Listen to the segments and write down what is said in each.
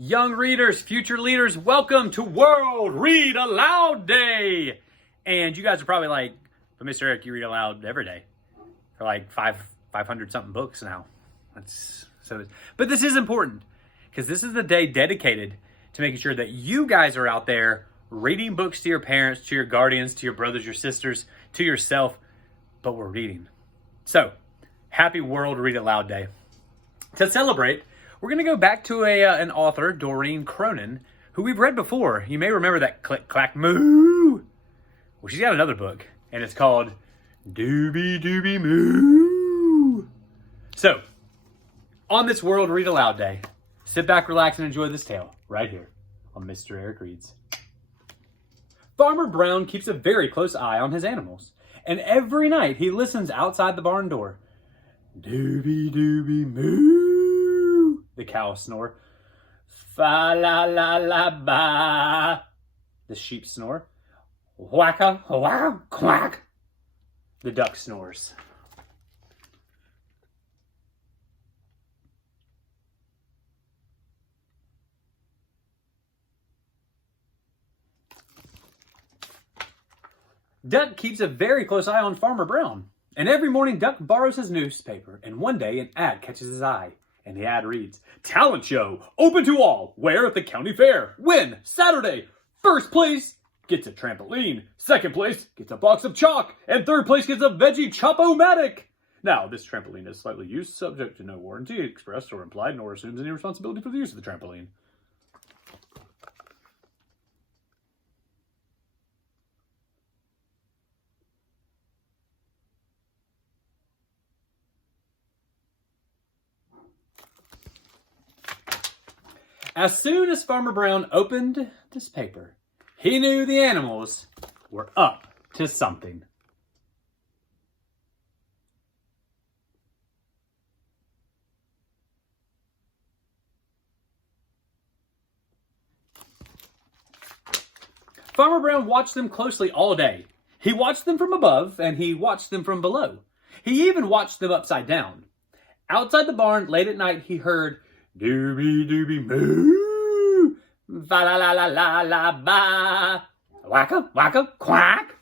Young readers, future leaders, welcome to World Read Aloud Day. And you guys are probably like, but Mr. Eric, you read aloud every day for like 500 something books now. But this is important because this is the day dedicated to making sure that you guys are out there reading books to your parents, to your guardians, to your brothers, your sisters, to yourself, but we're reading. So, happy World Read Aloud Day. To celebrate, we're going to go back to an author, Doreen Cronin, who we've read before. You may remember that Click, Clack, Moo. Well, she's got another book, and it's called Dooby Dooby Moo. So, on this World Read Aloud Day, sit back, relax, and enjoy this tale right here on Mr. Eric Reads. Farmer Brown keeps a very close eye on his animals, and every night he listens outside the barn door. Dooby Dooby Moo. The cows snore. Fa la la la ba. The sheep snore. Whacka whacka quack. The duck snores. Duck keeps a very close eye on Farmer Brown. And every morning Duck borrows his newspaper, and one day an ad catches his eye. And the ad reads, "Talent show, open to all, where at the county fair. Win, Saturday. First place gets a trampoline. Second place gets a box of chalk. And third place gets a veggie chop-o-matic. Now, this trampoline is slightly used, subject to no warranty, expressed or implied, nor assumes any responsibility for the use of the trampoline." As soon as Farmer Brown opened this paper, he knew the animals were up to something. Farmer Brown watched them closely all day. He watched them from above and he watched them from below. He even watched them upside down. Outside the barn late at night, he heard Dooby Dooby Moo, fa la la la la la ba, wacka wacka quack.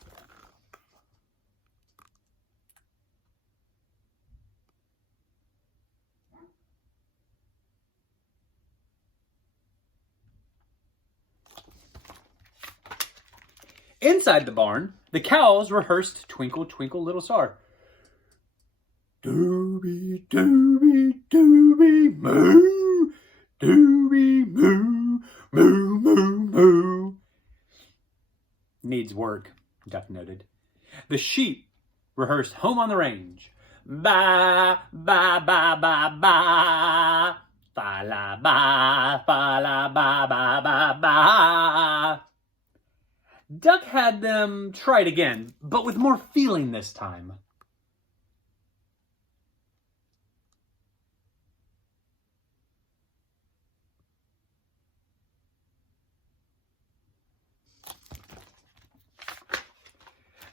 Inside the barn, the cows rehearsed Twinkle Twinkle Little Star. Dooby Dooby Dooby Moo. Dooby moo, moo, moo, moo. Needs work, Duck noted. The sheep rehearsed Home on the Range. Ba, ba, ba, ba, ba. Fa la ba, fa la ba, ba, ba, ba. Duck had them try it again, but with more feeling this time.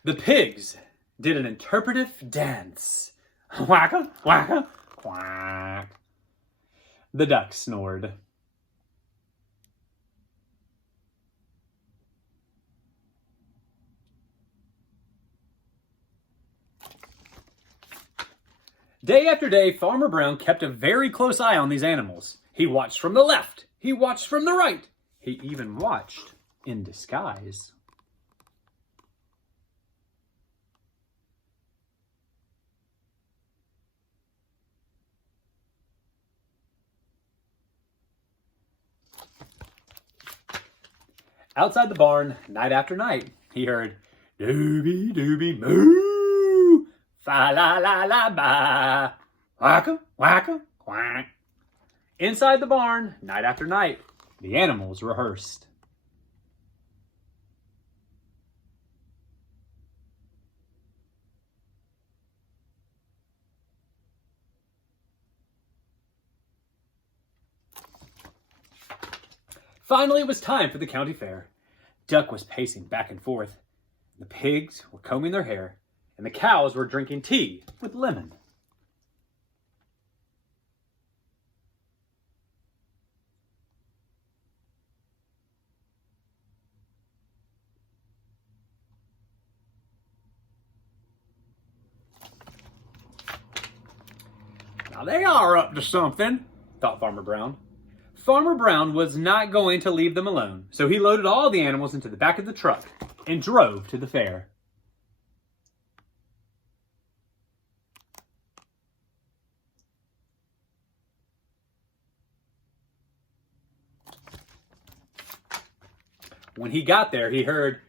The pigs did an interpretive dance. Wacka, wacka, quack. The duck snored. Day after day, Farmer Brown kept a very close eye on these animals. He watched from the left. He watched from the right. He even watched in disguise. Outside the barn, night after night, he heard Dooby Dooby Moo, fa la la la ba, wacka wacka quack. Inside the barn, night after night, the animals rehearsed. Finally, it was time for the county fair. Duck was pacing back and forth. The pigs were combing their hair, and the cows were drinking tea with lemon. Now they are up to something, thought Farmer Brown. Farmer Brown was not going to leave them alone, so he loaded all the animals into the back of the truck and drove to the fair. When he got there, he heard,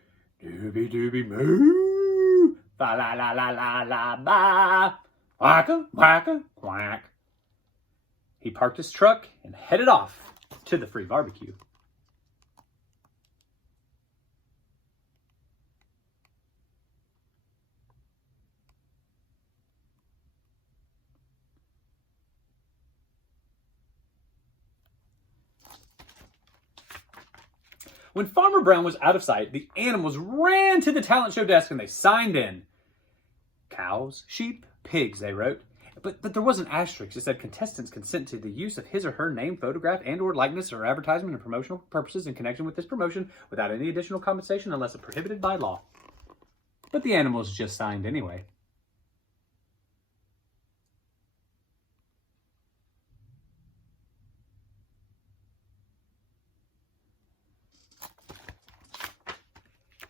Dooby Dooby Moo, fa la la la la la ba, wacka wacka quack. He parked his truck and headed off to the free barbecue. When Farmer Brown was out of sight, the animals ran to the talent show desk and they signed in. Cows, sheep, pigs, they wrote. But there was an asterisk. It said contestants consent to the use of his or her name, photograph, and or likeness or advertisement and promotional purposes in connection with this promotion without any additional compensation unless prohibited by law. But the animals just signed anyway.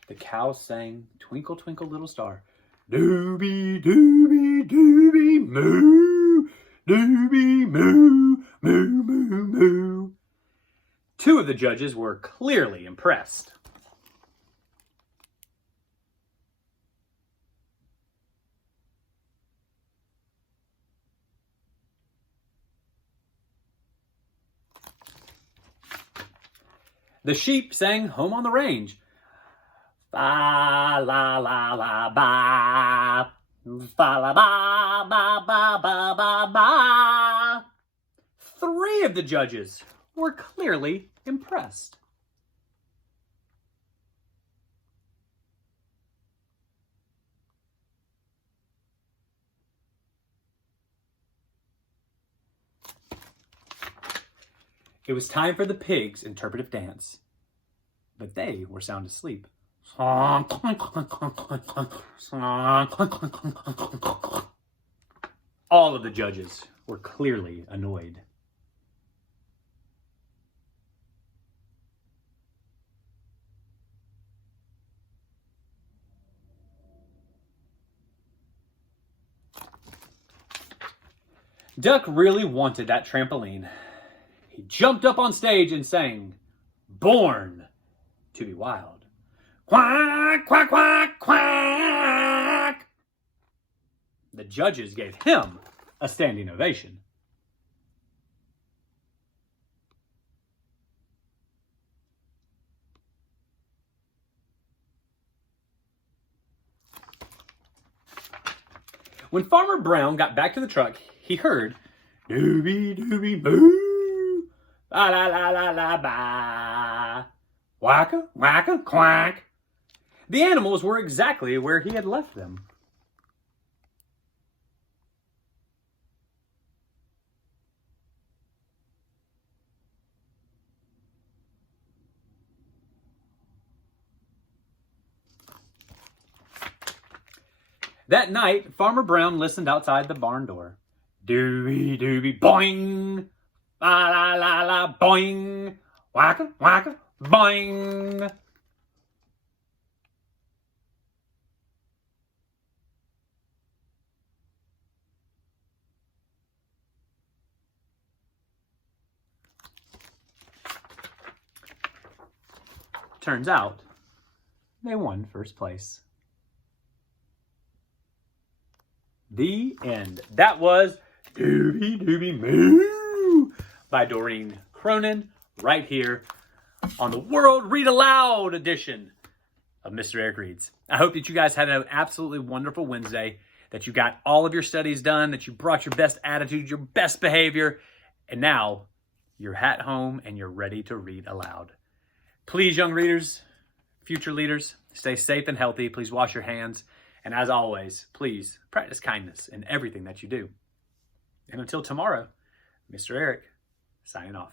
The cows sang, Twinkle, Twinkle, Little Star. Dooby, dooby, dooby, moo. Dooby, moo, moo, moo, moo. Two of the judges were clearly impressed. The sheep sang Home on the Range. Ba la la la ba, ba la ba ba ba ba ba ba. Three of the judges were clearly impressed. It was time for the pigs' interpretive dance, but they were sound asleep. All of the judges were clearly annoyed. Duck really wanted that trampoline. He jumped up on stage and sang, Born to be Wild. Quack, quack, quack, quack. The judges gave him a standing ovation. When Farmer Brown got back to the truck, he heard, Dooby Dooby Moo, la la la la la ba, wacka wacka quack. The animals were exactly where he had left them. That night, Farmer Brown listened outside the barn door. Dooby dooby boing, la la la la boing, wacka wacka boing. Turns out, they won first place. The end. That was Dooby Dooby Moo by Doreen Cronin right here on the World Read Aloud edition of Mr. Eric Reads. I hope that you guys had an absolutely wonderful Wednesday, that you got all of your studies done, that you brought your best attitude, your best behavior, and now you're at home and you're ready to read aloud. Please, young readers, future leaders, stay safe and healthy. Please wash your hands. And as always, please practice kindness in everything that you do. And until tomorrow, Mr. Eric, signing off.